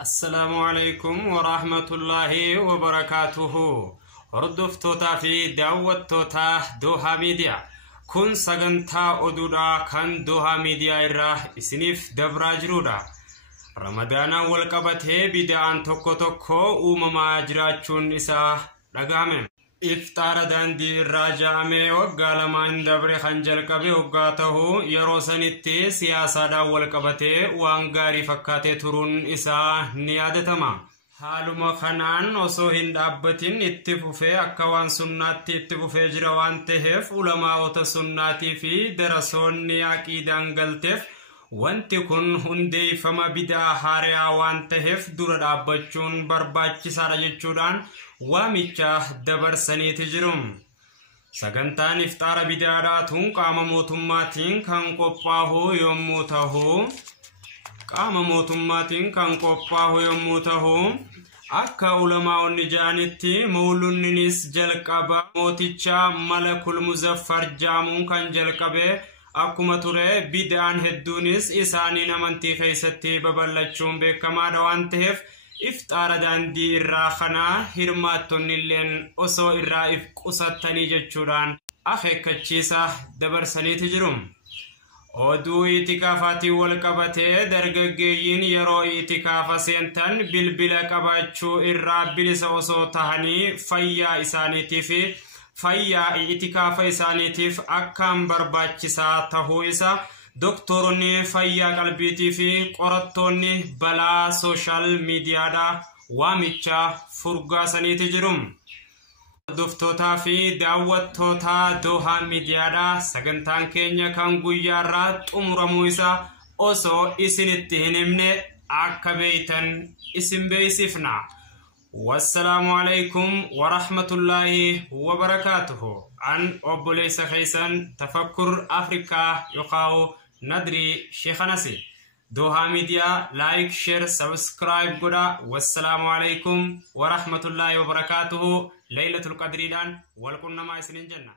السلام عليكم ورحمة الله وبركاته. هردفتوتا في دعوتوتا دوها ميديا كن سغنتا أدودا كان دوها ميديا إراه إسنيف دبراجرودا رمضان والقبته بدعان توكو توكو ومما جراچون إساه لغامن إفتار داندي الراجامي وقالمان دبر خنجل قبي وقاته يروسانيتي سياسة دا والقبته وانغاري فكاتي ترون إساه نيادتما حالما خنان وصو هندابتين اتفوفي اكوان سناتي اتفوفي جروان تهف علماء وتسناتي في درسون نياكيدان غلتف وانت كن هندي فما بدا هاريا وان تهف دور دابچون برباچي سارجچودان واميچا دبر سني تجرم سغنتان افطار بداراتون قام موتماتين كان قپاهو يوموتاهو قام موتماتين كان قپاهو يوموتاهو akka ulama nijaanitti mawlunnis jalqaba mooticha malakul muzaffar jaamun kan jalqabe akkuma ture bid'aan hedduunis isaanii amantii keessatti babal'achuun beekamaadha waan ta'eef iftaara daandii irraa kana hirmaattonni illeen osoo irraa if qusatanii jechuudhaan akeekkachiisa dabarsaniiti jiru. oduu itikaafatii wal qabatee dargaggeeyyiin yeroo itikaafa seentan bilbila qabaachuu irraa bilisa osoo tahanii fayyaa isaaniitiif fayyaa itikaafa isaaniitiif akkaan barbaachisaa tahuu isa doktoronni fayyaa qalbiitii fi qorattoonni balaa sooshaal miidiyaadha waamicha furgaasaniiti jiru. Duftota fi daawwattoota Doha Miidiyaadha sagantaan keenya kan guyyaarraa xumuramu isa osoo isinitti hin himne akka beeytan isin beeksifna. Wassalaamu alaykum wa rahmatullahi wa barakatuhu. An obboleessa keessan tafakkur Afrikaa yookaan nadri sheekhanasi. Doha Media like share subscribe goda. Wassalamu alaykum wa rahmatullahi wa barakatuhu. ليلة القدر دان والكون ما يسنين جنة.